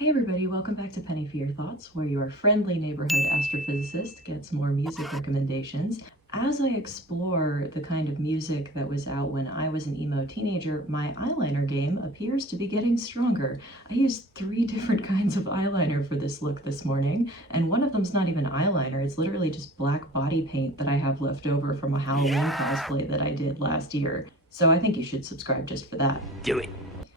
Hey everybody, welcome back to Penny for Your Thoughts, where your friendly neighborhood astrophysicist gets more music recommendations. As I explore the kind of music that was out when I was an emo teenager, my eyeliner game appears to be getting stronger. I used 3 different kinds of eyeliner for this look this morning, and one of them's not even eyeliner, it's literally just black body paint that I have left over from a Halloween cosplay that I did last year. So I think you should subscribe just for that. Do it.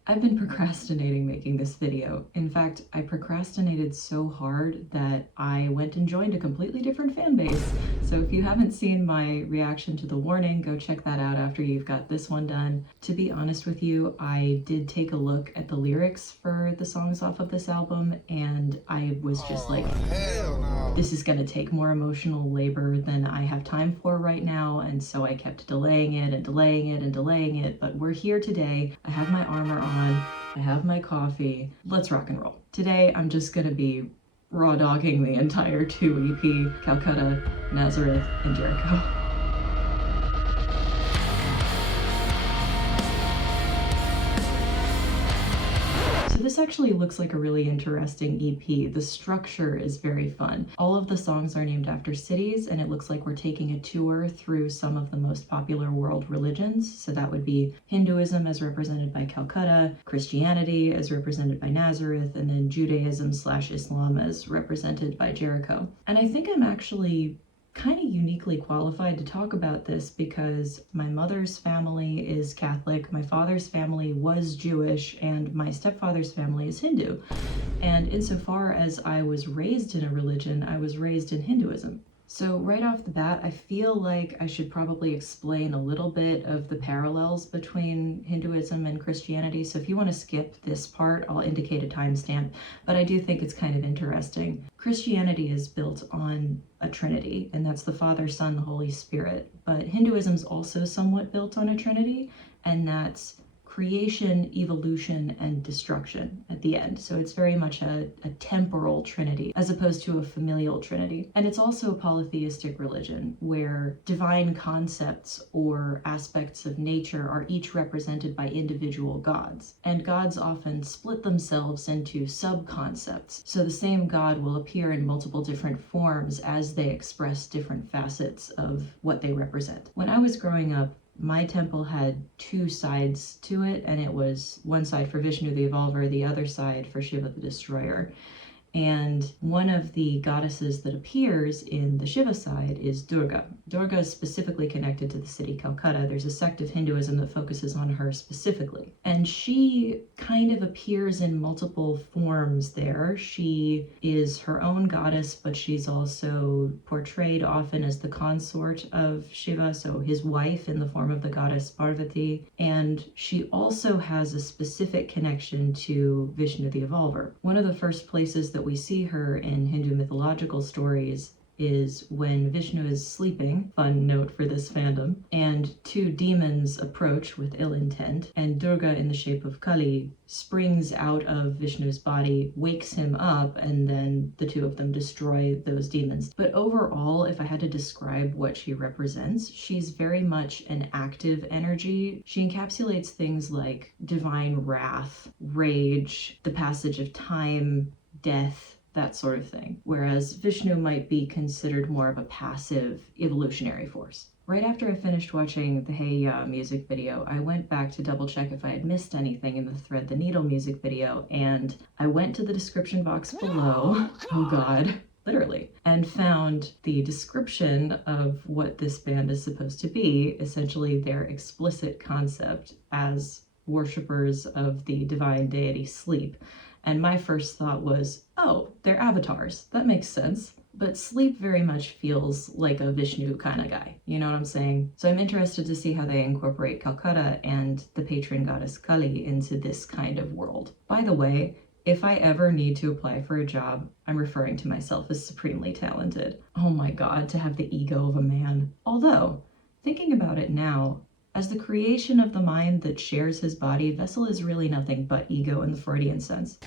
I've been procrastinating making this video. In fact, I procrastinated so hard that I went and joined a completely different fan base. So if you haven't seen my reaction to the warning, go check that out after you've got this one done. To be honest with you, I did take a look at the lyrics for the songs off of this album, and I was just like, hell no. This is gonna take more emotional labor than I have time for right now, and so I kept delaying it and delaying it and delaying it, but we're here today. I have my armor on, I have my coffee. Let's rock and roll. Today, I'm just gonna be raw dogging the entire 2 EP, Calcutta, Nazareth, and Jericho. So this actually looks like a really interesting EP. The structure is very fun. All of the songs are named after cities, and it looks like we're taking a tour through some of the most popular world religions. So that would be Hinduism as represented by Calcutta, Christianity as represented by Nazareth, and then Judaism/Islam as represented by Jericho. And I think I'm actually kind of uniquely qualified to talk about this because my mother's family is Catholic, my father's family was Jewish, and my stepfather's family is Hindu. And insofar as I was raised in a religion, I was raised in Hinduism. So right off the bat, I feel like I should probably explain a little bit of the parallels between Hinduism and Christianity. So if you want to skip this part, I'll indicate a timestamp, but I do think it's kind of interesting. Christianity is built on a trinity, and that's the Father, Son, the Holy Spirit. But Hinduism is also somewhat built on a trinity, and that's creation, evolution, and destruction at the end. So it's very much a temporal trinity as opposed to a familial trinity. And it's also a polytheistic religion where divine concepts or aspects of nature are each represented by individual gods. And gods often split themselves into sub-concepts. So the same god will appear in multiple different forms as they express different facets of what they represent. When I was growing up, my temple had 2 sides to it, and it was one side for Vishnu the Evolver, the other side for Shiva the Destroyer. And one of the goddesses that appears in the Shiva side is Durga. Durga is specifically connected to the city Calcutta. There's a sect of Hinduism that focuses on her specifically. And she kind of appears in multiple forms there. She is her own goddess, but she's also portrayed often as the consort of Shiva, so his wife in the form of the goddess Parvati. And she also has a specific connection to Vishnu the Evolver. One of the first places that we see her in Hindu mythological stories is when Vishnu is sleeping, fun note for this fandom, and 2 demons approach with ill intent, and Durga in the shape of Kali springs out of Vishnu's body, wakes him up, and then the 2 of them destroy those demons. But overall, if I had to describe what she represents, she's very much an active energy. She encapsulates things like divine wrath, rage, the passage of time, death, that sort of thing. Whereas Vishnu might be considered more of a passive evolutionary force. Right after I finished watching the Hey Ya music video, I went back to double check if I had missed anything in the Thread the Needle music video, and I went to the description box below, oh god, literally, and found the description of what this band is supposed to be, essentially their explicit concept as worshippers of the divine deity Sleep. And my first thought was, oh, they're avatars. That makes sense. But Sleep very much feels like a Vishnu kind of guy. You know what I'm saying? So I'm interested to see how they incorporate Calcutta and the patron goddess Kali into this kind of world. By the way, if I ever need to apply for a job, I'm referring to myself as supremely talented. Oh my god, to have the ego of a man. Although, thinking about it now, as the creation of the mind that shares his body, Vessel is really nothing but ego in the Freudian sense.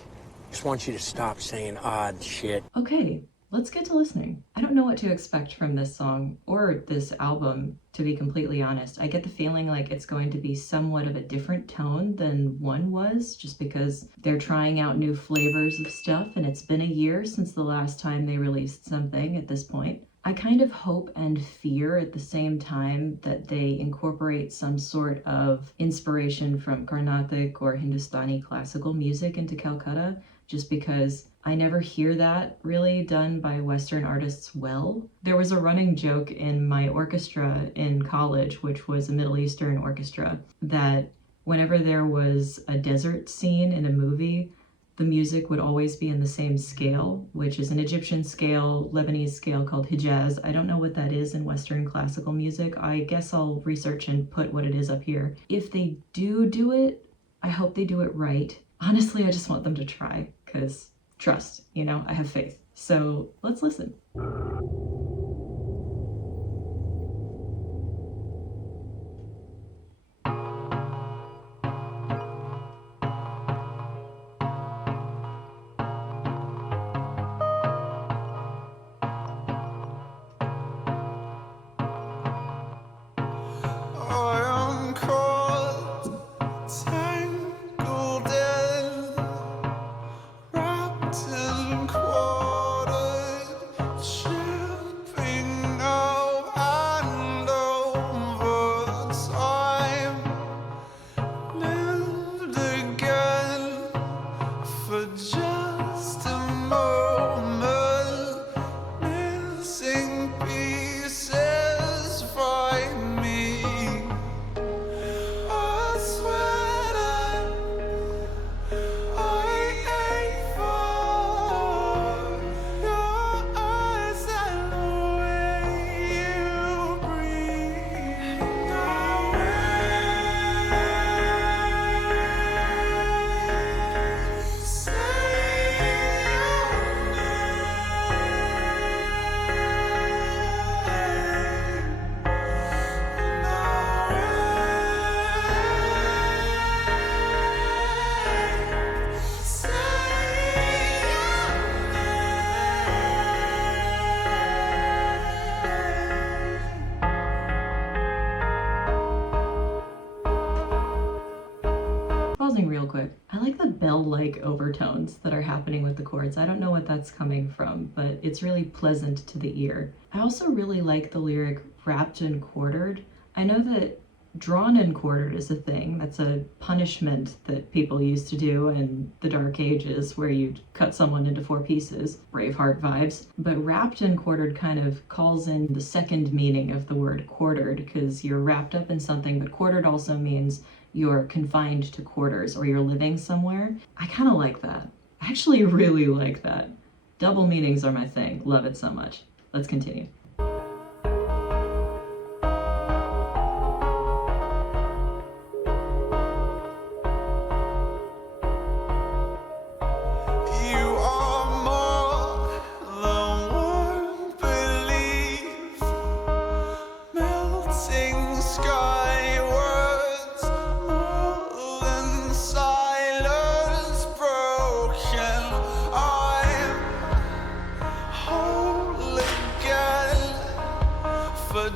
Just want you to stop saying odd shit. Okay, Let's get to listening. I don't know what to expect from this song or this album, to be completely honest. I get the feeling like it's going to be somewhat of a different tone than one was, just because they're trying out new flavors of stuff, and it's been a year since the last time they released something at this point. I kind of hope and fear at the same time that they incorporate some sort of inspiration from Carnatic or Hindustani classical music into Calcutta, just because I never hear that really done by Western artists well. There was a running joke in my orchestra in college, which was a Middle Eastern orchestra, that whenever there was a desert scene in a movie, the music would always be in the same scale, which is an Egyptian scale, Lebanese scale called Hijaz. I don't know what that is in Western classical music. I guess I'll research and put what it is up here. If they do it, I hope they do it right. Honestly, I just want them to try, because trust, I have faith. So let's listen. Pausing real quick, I like the bell-like overtones that are happening with the chords. I don't know what that's coming from, but it's really pleasant to the ear. I also really like the lyric wrapped and quartered. I know that drawn and quartered is a thing. That's a punishment that people used to do in the Dark Ages, where you'd cut someone into 4 pieces. Braveheart vibes. But wrapped and quartered kind of calls in the second meaning of the word quartered, because you're wrapped up in something, but quartered also means you're confined to quarters or you're living somewhere. I kind of like that. I actually really like that. Double meanings are my thing. Love it so much. Let's continue.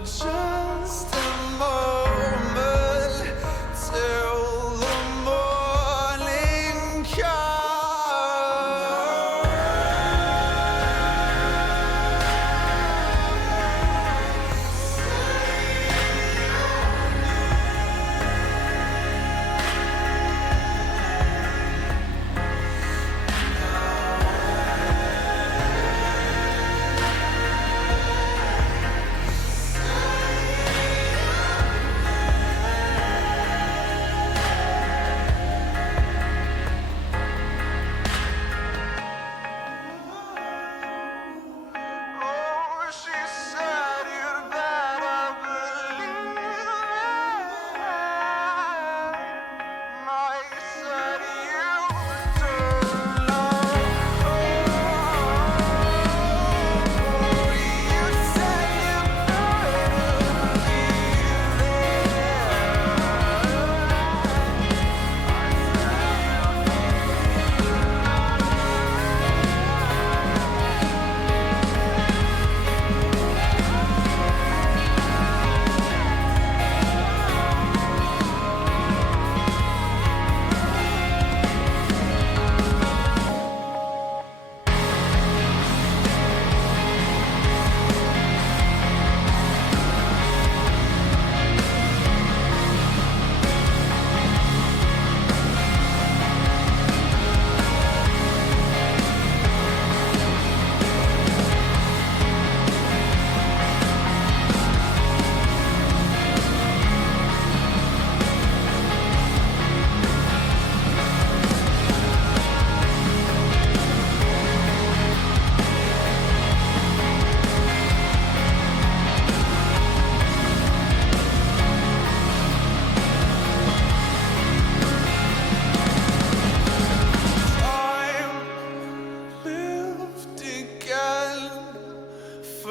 Just a moment till the morning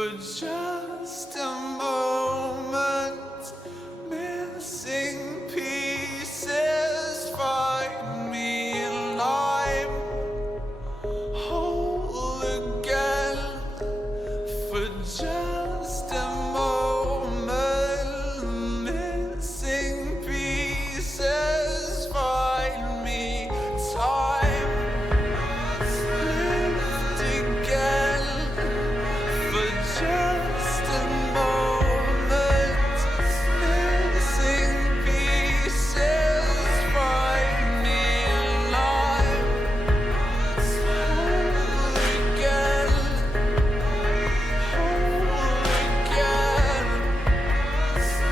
for just a moment. Missing pieces find me and I'm whole again for just a moment. Missing pieces find me. Time lived again for just a moment. Missing pieces find me alive. Whole again, whole again,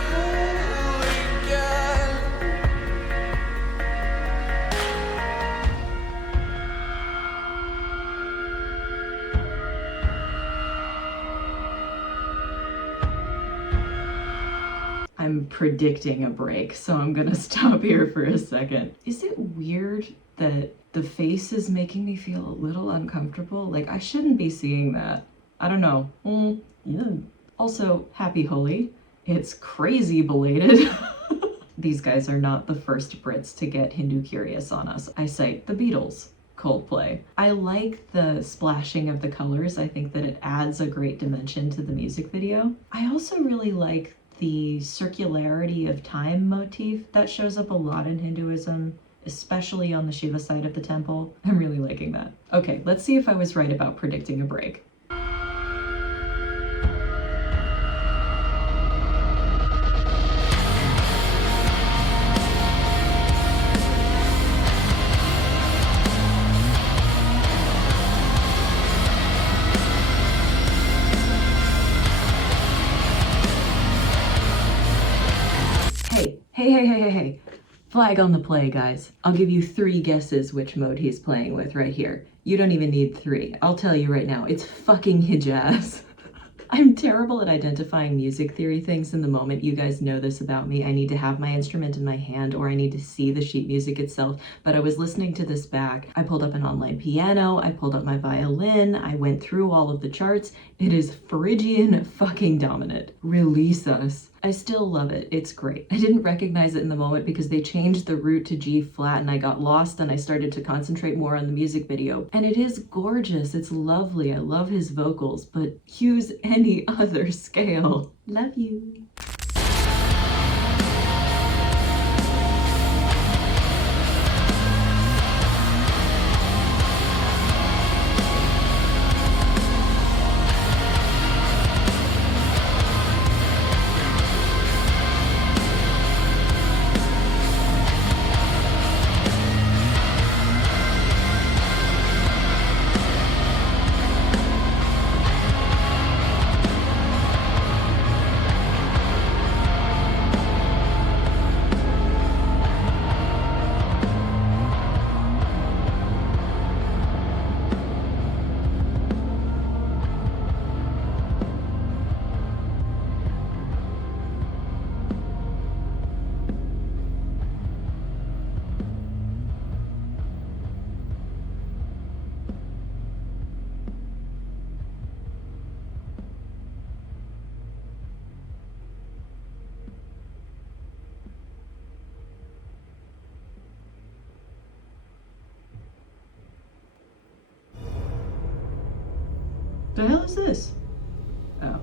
whole again. I'm predicting a break, so I'm gonna stop here for a second. Is it weird that the face is making me feel a little uncomfortable? Like, I shouldn't be seeing that. I don't know. Yeah. Also, happy Holi. It's crazy belated. These guys are not the first Brits to get Hindu curious on us. I cite the Beatles, Coldplay. I like the splashing of the colors. I think that it adds a great dimension to the music video. I also really like the circularity of time motif that shows up a lot in Hinduism, especially on the Shiva side of the temple. I'm really liking that. Okay, let's see if I was right about predicting a break. Hey. Flag on the play, guys. I'll give you 3 guesses which mode he's playing with right here. You don't even need 3. I'll tell you right now, it's fucking Hijaz. I'm terrible at identifying music theory things in the moment. You guys know this about me. I need to have my instrument in my hand or I need to see the sheet music itself. But I was listening to this back. I pulled up an online piano. I pulled up my violin. I went through all of the charts. It is Phrygian fucking dominant. Release us. I still love it. It's great. I didn't recognize it in the moment because they changed the root to G flat and I got lost and I started to concentrate more on the music video. And it is gorgeous. It's lovely. I love his vocals, but use any other scale. Love you. The hell is this? Oh.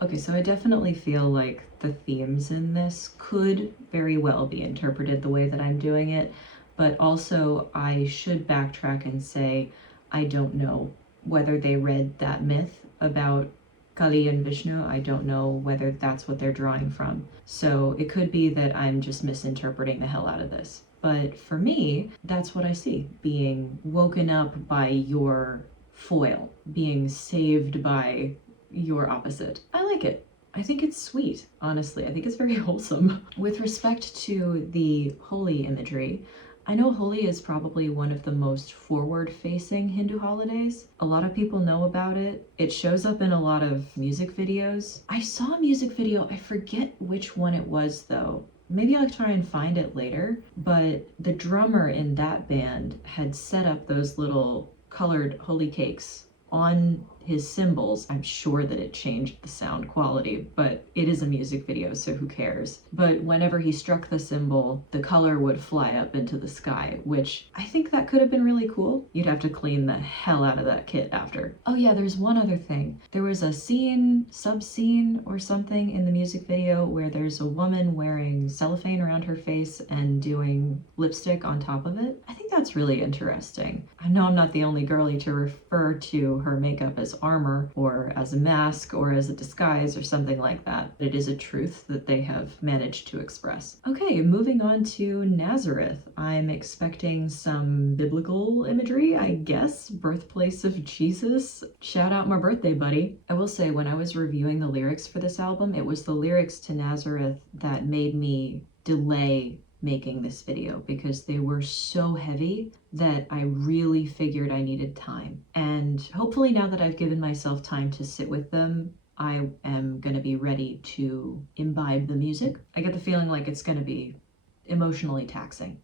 Okay, so I definitely feel like the themes in this could very well be interpreted the way that I'm doing it, but also I should backtrack and say I don't know whether they read that myth about Kali and Vishnu. I don't know whether that's what they're drawing from. So it could be that I'm just misinterpreting the hell out of this. But for me, that's what I see. Being woken up by your foil, being saved by your opposite. I like it. I think it's sweet, honestly. I think it's very wholesome. With respect to the holy imagery, I know Holi is probably one of the most forward-facing Hindu holidays. A lot of people know about it. It shows up in a lot of music videos. I saw a music video, I forget which one it was though. Maybe I'll try and find it later, but the drummer in that band had set up those little colored holy cakes on his cymbals. I'm sure that it changed the sound quality, but it is a music video, so who cares? But whenever he struck the cymbal, the color would fly up into the sky, which I think that could have been really cool. You'd have to clean the hell out of that kit after. Oh yeah, there's one other thing. There was a scene, sub-scene or something in the music video where there's a woman wearing cellophane around her face and doing lipstick on top of it. I think that's really interesting. I know I'm not the only girly to refer to her makeup as armor or as a mask or as a disguise or something like that. It is a truth that they have managed to express. Okay, moving on to Nazareth. I'm expecting some biblical imagery, I guess. Birthplace of Jesus. Shout out my birthday buddy. I will say, when I was reviewing the lyrics for this album, it was the lyrics to Nazareth that made me delay making this video, because they were so heavy that I really figured I needed time. And hopefully now that I've given myself time to sit with them, I am gonna be ready to imbibe the music. I get the feeling like it's gonna be emotionally taxing.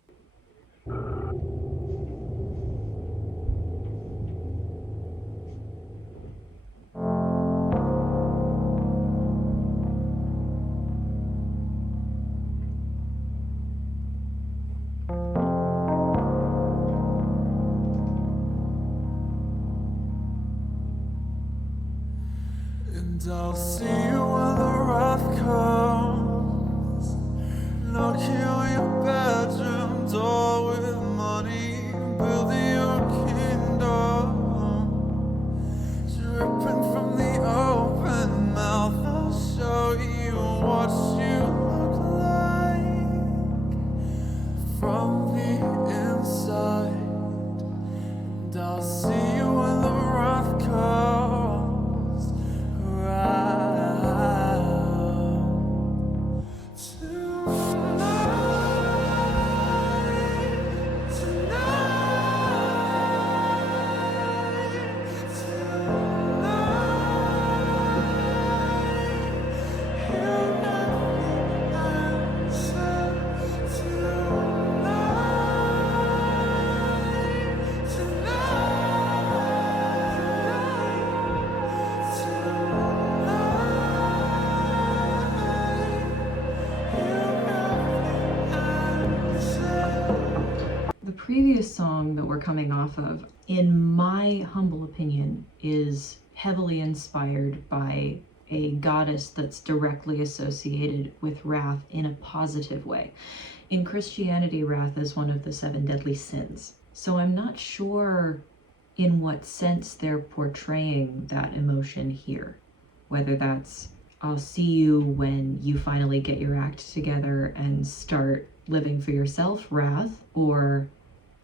And I'll see you when the wrath comes, knocking on your bedroom door with money, building your kingdom, dripping from the open mouth. I'll show you what you look like from the inside. And I'll see you when the wrath comes. The previous song that we're coming off of, in my humble opinion, is heavily inspired by a goddess that's directly associated with wrath in a positive way. In Christianity, wrath is one of the 7 deadly sins. So I'm not sure in what sense they're portraying that emotion here. Whether that's, I'll see you when you finally get your act together and start living for yourself, wrath, or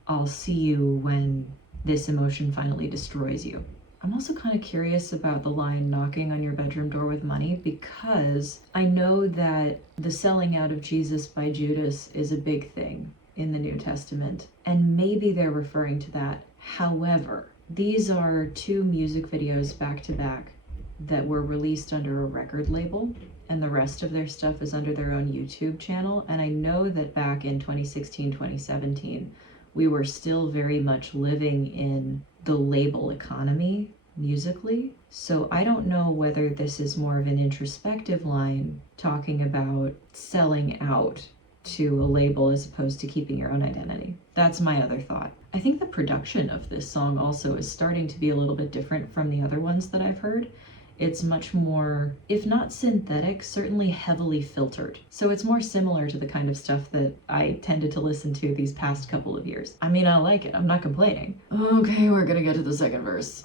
I'll see you when this emotion finally destroys you. I'm also kind of curious about the line knocking on your bedroom door with money, because I know that the selling out of Jesus by Judas is a big thing in the New Testament, and maybe they're referring to that. However, these are 2 music videos back to back that were released under a record label, and the rest of their stuff is under their own YouTube channel. And I know that back in 2016, 2017, we were still very much living in the label economy musically. So I don't know whether this is more of an introspective line talking about selling out to a label as opposed to keeping your own identity. That's my other thought. I think the production of this song also is starting to be a little bit different from the other ones that I've heard. It's much more, if not synthetic, certainly heavily filtered. So it's more similar to the kind of stuff that I tended to listen to these past couple of years. I mean, I like it, I'm not complaining. Okay, we're gonna get to the second verse.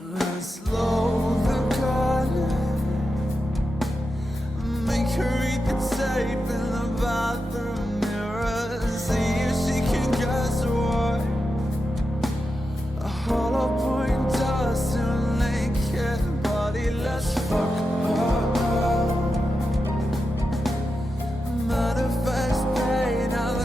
Let's load the gun, make her read the tape in the bathroom mirror, see if she can guess what a hollow point does to a naked body. Let's fuck her up, manifest pain out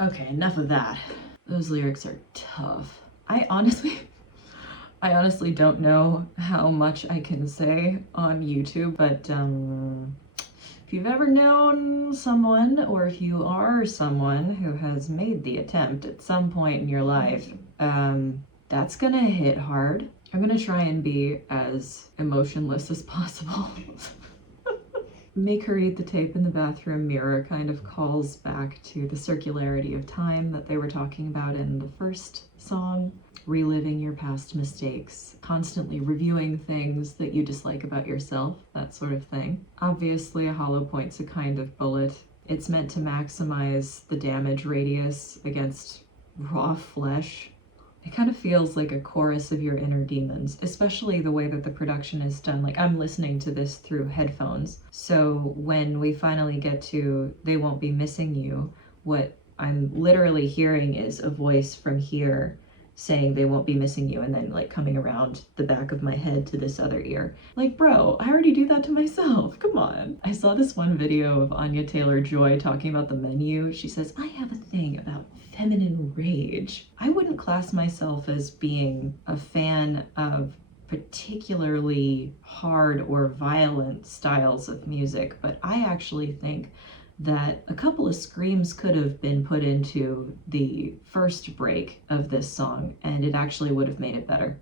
Okay, enough of that. Those lyrics are tough. I honestly don't know how much I can say on YouTube, but if you've ever known someone, or if you are someone who has made the attempt at some point in your life, that's gonna hit hard. I'm gonna try and be as emotionless as possible. Make her eat the tape in the bathroom mirror kind of calls back to the circularity of time that they were talking about in the first song. Reliving your past mistakes, constantly reviewing things that you dislike about yourself, that sort of thing. Obviously, a hollow point's a kind of bullet. It's meant to maximize the damage radius against raw flesh. It kind of feels like a chorus of your inner demons, especially the way that the production is done. Like, I'm listening to this through headphones, so when we finally get to "They Won't Be Missing You," what I'm literally hearing is a voice from here saying "they won't be missing you," and then like coming around the back of my head to this other ear. Like, bro, I already do that to myself. Come on. I saw this one video of Anya Taylor-Joy talking about the menu. She says, "I have a thing about feminine rage." I wouldn't class myself as being a fan of particularly hard or violent styles of music, but I actually think that a couple of screams could have been put into the first break of this song, and it actually would have made it better.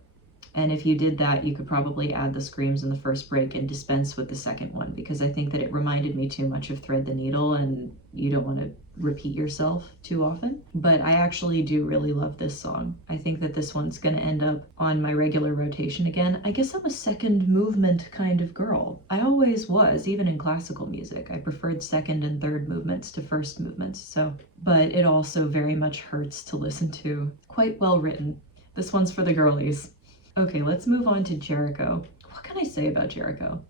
And if you did that, you could probably add the screams in the first break and dispense with the second one, because I think that it reminded me too much of Thread the Needle, and you don't want to repeat yourself too often. But I actually do really love this song. I think that this one's going to end up on my regular rotation again. I guess I'm a second movement kind of girl. I always was, even in classical music. I preferred second and third movements to first movements, so. But it also very much hurts to listen to. Quite well written. This one's for the girlies. Okay, let's move on to Jericho. What can I say about Jericho?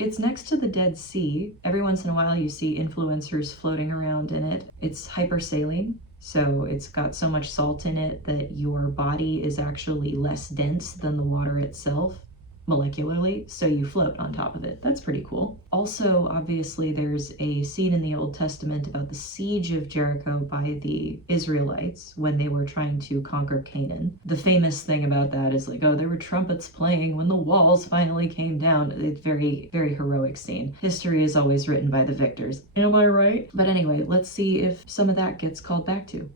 It's next to the Dead Sea. Every once in a while you see influencers floating around in it. It's hypersaline, so it's got so much salt in it that your body is actually less dense than the water itself, molecularly, so you float on top of it. That's pretty cool. Also, obviously, there's a scene in the Old Testament about the siege of Jericho by the Israelites when they were trying to conquer Canaan. The famous thing about that is like, oh, there were trumpets playing when the walls finally came down. It's very, very heroic scene. History is always written by the victors. Am I right? But anyway, let's see if some of that gets called back to.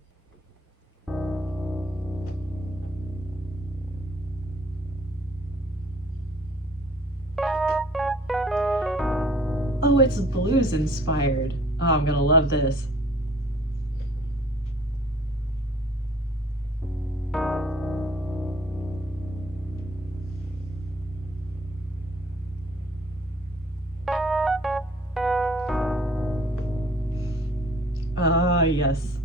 Oh, it's blues inspired. Oh, I'm gonna love this. Ah, yes.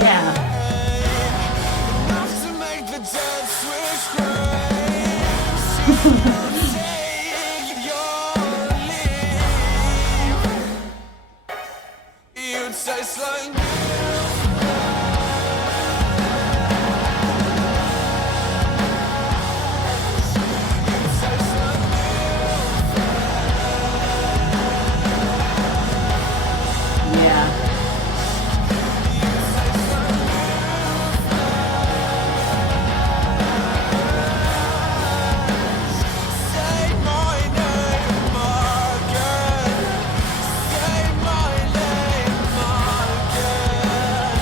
Yeah. enough to make the dead switch graves. Take your leave. You taste like Yeah. say my name again. Say my name again.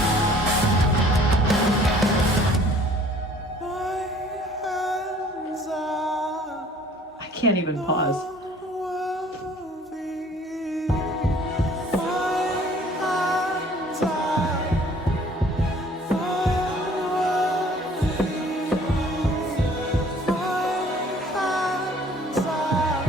My hands are I can't even pause. worthy. My hands are worthy. My hands are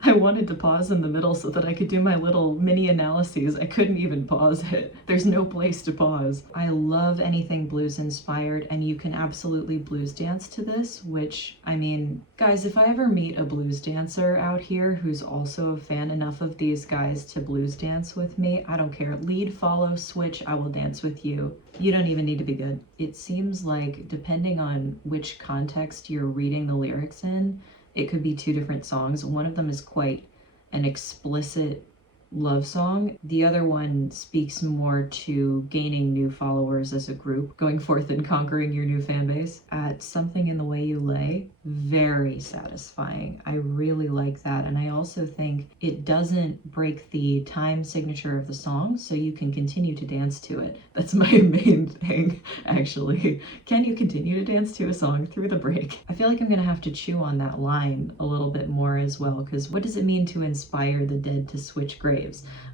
I wanted to pause in the middle so that I could do my little mini analyses. I couldn't even pause it. There's no place to pause. I love anything blues inspired, and you can absolutely blues dance to this, which, I mean, guys, if I ever meet a blues dancer out here who's also a fan enough of these guys to blues dance with me, I don't care. Lead, follow, switch, I will dance with you. You don't even need to be good. It seems like, depending on which context you're reading the lyrics in, it could be two different songs. One of them is quite an explicit love song. The other one speaks more to gaining new followers as a group, going forth and conquering your new fan base. At Something in the Way You Lay, very satisfying. I really like that. And I also think it doesn't break the time signature of the song, so you can continue to dance to it. That's my main thing, actually. Can you continue to dance to a song through the break? I feel like I'm gonna have to chew on that line a little bit more as well, because what does it mean to inspire the dead to switch graves?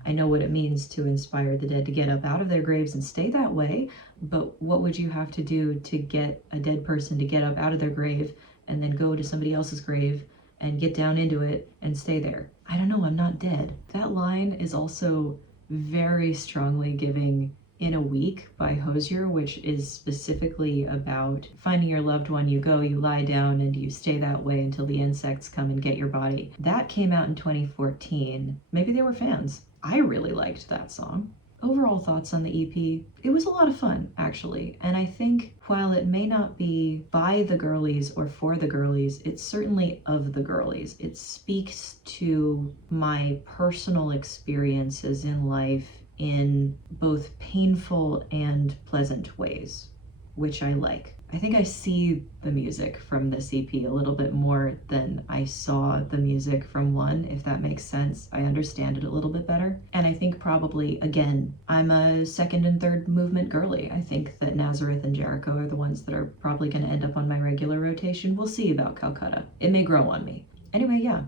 I know what it means to inspire the dead to get up out of their graves and stay that way, but what would you have to do to get a dead person to get up out of their grave and then go to somebody else's grave and get down into it and stay there? I don't know, I'm not dead. That line is also very strongly giving In a Week by Hosier, which is specifically about finding your loved one. You go, you lie down, and you stay that way until the insects come and get your body. That came out in 2014. Maybe they were fans. I really liked that song. Overall thoughts on the EP, it was a lot of fun, actually. And I think while it may not be by the girlies or for the girlies, it's certainly of the girlies. It speaks to my personal experiences in life in both painful and pleasant ways, which I like. I think I see the music from this EP a little bit more than I saw the music from one, if that makes sense. I understand it a little bit better. And I think probably, again, I'm a second and third movement girly. I think that Nazareth and Jericho are the ones that are probably going to end up on my regular rotation. We'll see about Calcutta. It may grow on me. Anyway, yeah,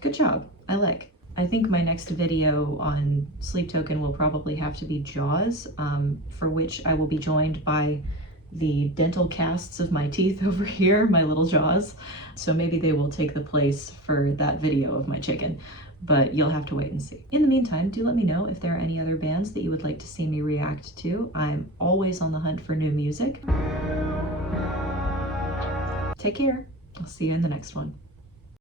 good job. I like. I think my next video on Sleep Token will probably have to be Jaws, for which I will be joined by the dental casts of my teeth over here, my little jaws. So maybe they will take the place for that video of my chicken. but you'll have to wait and see. In the meantime, do let me know if there are any other bands that you would like to see me react to. I'm always on the hunt for new music. Take care. I'll see you in the next one.